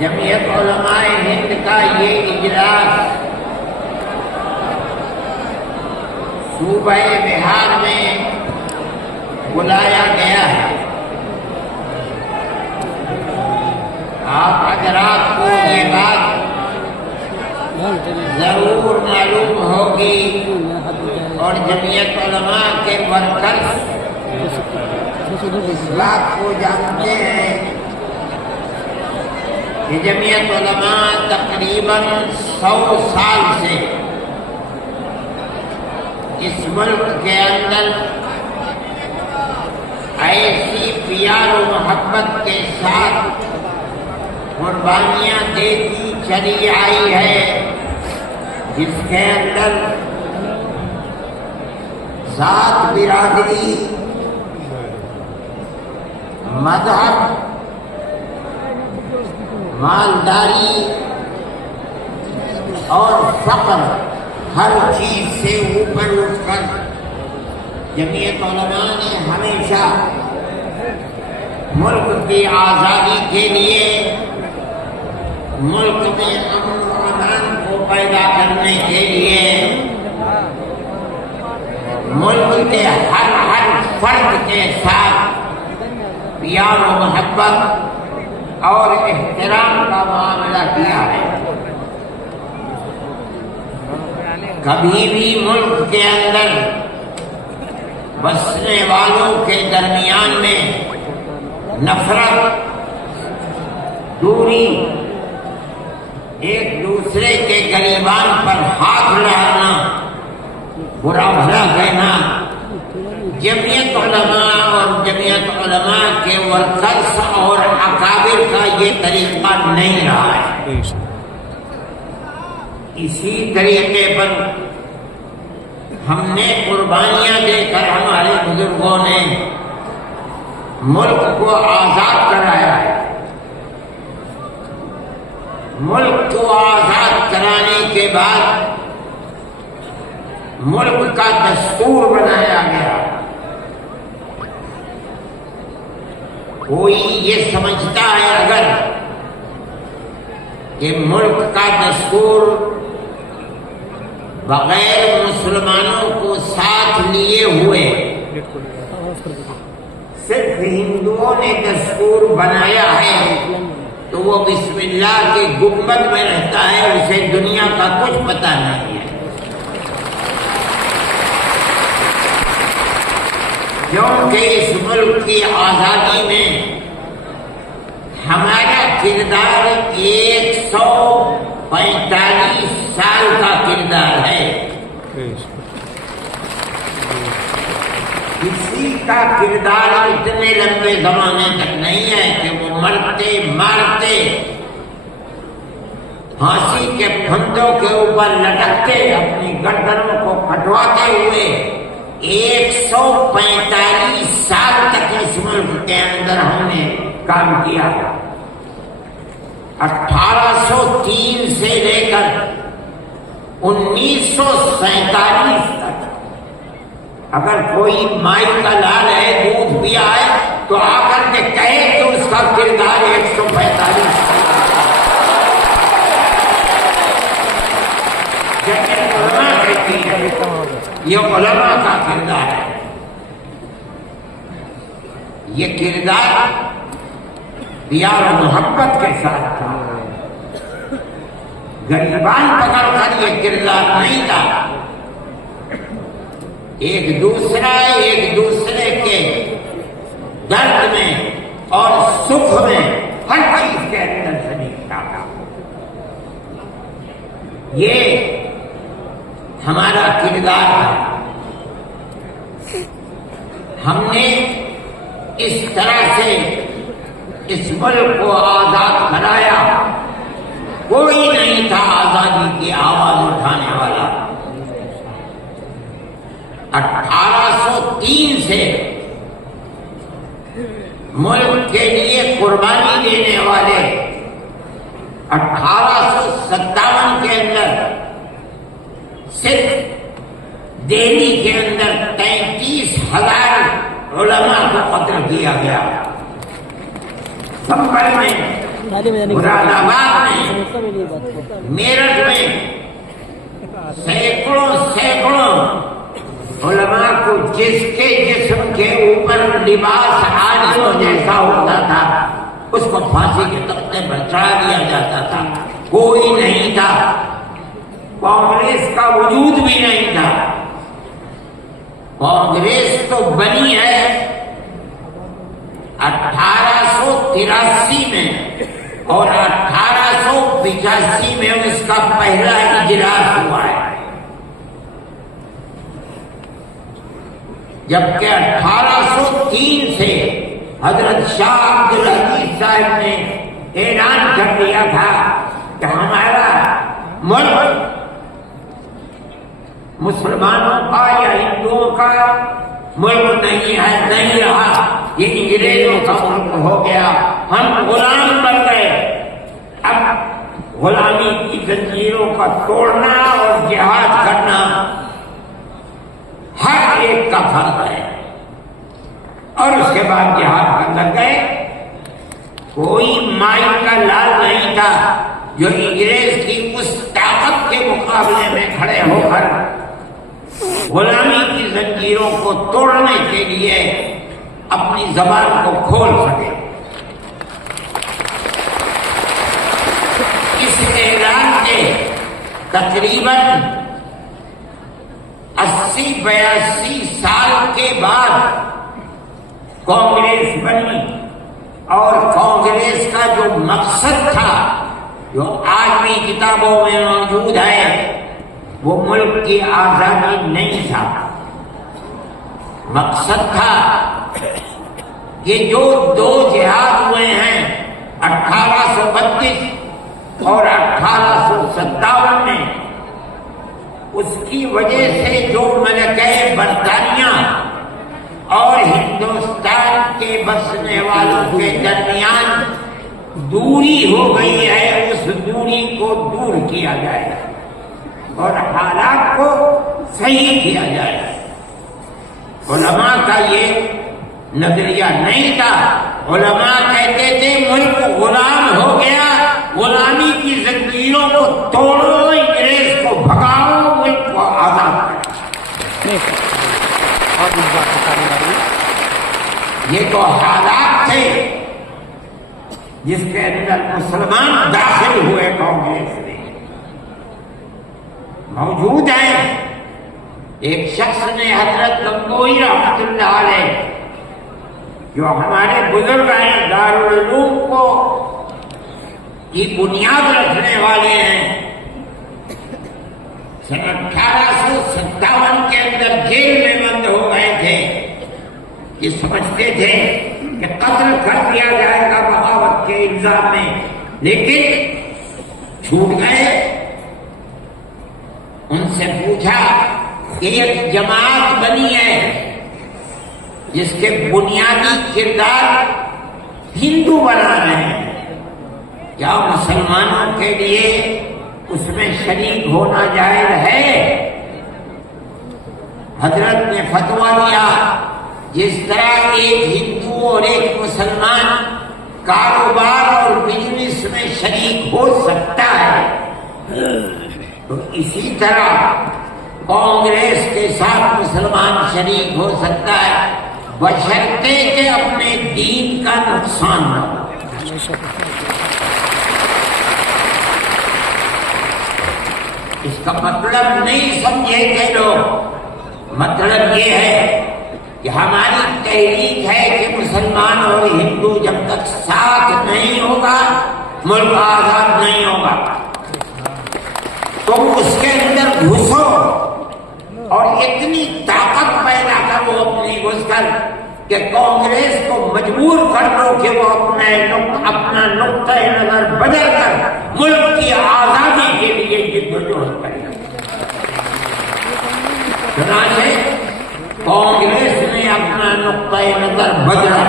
جمعیت علماء ہند کا یہ اجلاس صوبہ بہار میں بلایا گیا ہے۔ آپ حضرات کو یہ بات ضرور معلوم ہوگی اور جمعیت علماء کے ورکرز اس بات کو جانتے ہیں کہ جمعیت علماء تقریباً 100 سال سے اس ملک کے اندر ایسی پیار و محبت کے ساتھ قربانیاں دیتی چلی آئی ہے جس کے اندر ذات، برادری، مذہب، مالداری اور فقر ہر چیز سے اوپر اٹھ کر جمعیت علماء نے ہمیشہ ملک کی آزادی کے لیے، ملک میں امن و امان کو پیدا کرنے کے لیے، ملک کے ہر فرد کے ساتھ پیار و محبت اور احترام کا معاملہ کیا ہے۔ کبھی بھی ملک کے اندر بسنے والوں کے درمیان میں نفرت، دوری، ایک دوسرے کے گریبان پر ہاتھ ڈالنا، برا بھلا کہنا جمعیت علماء اور جمعیت علماء کے ورکرز اور اکابر کا یہ طریقہ نہیں رہا ہے۔ اسی طریقے پر ہم نے قربانیاں دے کر ہمارے بزرگوں نے ملک کو آزاد کرایا ہے۔ ملک کو آزاد کرانے کے بعد ملک کا دستور بنایا گیا۔ کوئی یہ سمجھتا ہے اگر کہ ملک کا دستور بغیر مسلمانوں کو ساتھ لیے ہوئے صرف ہندوؤں نے دستور بنایا ہے تو وہ بسم اللہ کے گنبد میں رہتا ہے، اسے دنیا کا کچھ پتہ نہیں ہے۔ کیونکہ اس ملک کی آزادی میں ہمارا کردار 145 سال کا کردار ہے۔ کسی کا کردار اتنے لمبے زمانے تک نہیں ہے کہ وہ مرتے مارتے پھانسی کے پھندوں کے اوپر لٹکتے اپنی گردنوں کو کٹواتے ہوئے 145 سال تک اس ملک کے اندر ہم نے کام کیا۔ 1803 سے لے کر 1947 تک اگر کوئی مائی کا لال ہے، دودھ پیا ہے تو آ کر کے کہے کہ اس کا کردار 145 سال۔ علماء کہتی ہے یہ علماء کا کردار ہے۔ یہ کردار پیار و محبت کے ساتھ تھا، گریبان پکڑ کر یہ کردار نہیں تھا۔ ایک دوسرے کے درد میں اور سکھ میں ہر چیز کے اندر شریک تھا۔ یہ ہمارا کردار ہے۔ ہم نے اس طرح سے اس ملک کو آزاد کرایا، کوئی نہیں تھا آزادی کی آواز اٹھانے والا۔ 1803 سے ملک کے لیے قربانی دینے والے 1857 کے اندر صرف دہلی کے اندر 33,000 علماء کو قتل کیا گیا۔ بمبئی میں مراد آباد میں، میرٹھ میں سینکڑوں علماء کو جس کے جسم کے اوپر لباس آدمیوں جیسا ہوتا تھا اس کو پھانسی کے تختے پر چڑھا دیا جاتا تھا. کوئی نہیں تھا، کانگریس کا وجود بھی نہیں تھا. کانگریس تو بنی ہے 1883 میں اور 1885 میں اس کا پہلا اجلاس ہوا ہے، جبکہ 1803 سے حضرت شاہ عبدالعزیز صاحب نے اعلان کر دیا تھا کہ ہمارا ملک مسلمانوں کا یا ہندوؤں کا ملک نہیں ہے، نہیں رہا، یہ انگریزوں کا ملک ہو گیا، ہم غلام بن گئے. اب غلامی کی زنجیروں کا توڑنا اور جہاد کرنا ہر ایک کا فرض ہے. اور اس کے بعد جہاد کرنے لگ گئے. کوئی مائی کا لال نہیں تھا جو انگریز کی اس طاقت کے مقابلے میں کھڑے ہو کر غلامی کی زنجیروں کو توڑنے کے لیے اپنی زبان کو کھول سکے. اس اعلان کے تقریباً 80-82 سال کے بعد کانگریس بنی، اور کانگریس کا جو مقصد تھا جو آج بھی کتابوں میں موجود ہے وہ ملک کی آزادی نہیں تھا. مقصد تھا کہ جو دو جہاد ہوئے ہیں 1832 اور 1857 میں، اس کی وجہ سے جو ملکہ برطانیہ اور ہندوستان کے بسنے والوں کے درمیان دوری ہو گئی ہے، اس دوری کو دور کیا جائے اور حالات کو صحیح کیا جائے. علماء کا یہ نظریہ نہیں تھا. علماء کہتے تھے ملک غلام ہو گیا، غلامی کی زنجیروں کو توڑو، انگریز کو بھگاؤ، ملک کو آزاد کرو. یہ تو حالات تھے جس کے اندر مسلمان داخل ہوئے کانگریس میں. موجود ہیں. ایک شخص نے حضرت گنگوئی رحمۃ اللہ علیہ جو ہمارے بزرگ ہیں، دارالعلوم کو کی بنیاد رکھنے والے ہیں، 1857 کے اندر جیل میں بند ہو گئے تھے. یہ سمجھتے تھے کہ قتل کر دیا جائے گا بغاوت کے الزام میں، لیکن چھوٹ گئے. ان سے پوچھا کہ ایک جماعت بنی ہے جس کے بنیادی کردار ہندو بنانا ہے، کیا مسلمانوں کے لیے اس میں شریک ہونا جائز ہے؟ حضرت نے فتویٰ دیا جس طرح ایک ہندو اور ایک مسلمان کاروبار اور بزنس میں شریک ہو سکتا ہے، تو اسی طرح کانگریس کے ساتھ مسلمان شریک ہو سکتا ہے، بشرطے کہ اپنے دین کا نقصان نہ ہو. اس کا مطلب نہیں سمجھے گے لوگ. مطلب یہ ہے کہ ہماری تحریک ہے کہ مسلمان اور ہندو جب تک ساتھ نہیں ہوگا ملک آزاد نہیں ہوگا. تو اس کے اندر گھسو اور اتنی طاقت پیدا کرو اپنی گھس کر کہ کانگریس کو مجبور کر دو کہ وہ اپنا نقطۂ نظر بدل کر ملک کی آزادی کے لیے جدوجہد کرے. چنانچہ کانگریس نے اپنا نقطۂ نظر بدلا،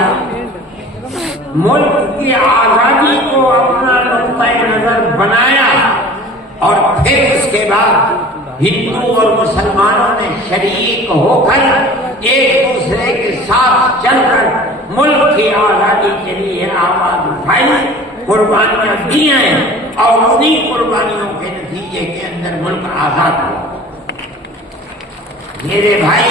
ملک کی آزادی کو اپنا نقطۂ نظر بنایا، اور پھر اس کے بعد ہندو اور مسلمانوں نے شریک ہو کر ایک دوسرے کے ساتھ چل کر ملک کی آزادی کے لیے آواز اٹھائی. قربانیاں دی ہیں اور انہی قربانیوں کے نتیجے کے اندر ملک آزاد ہوا۔ میرے بھائی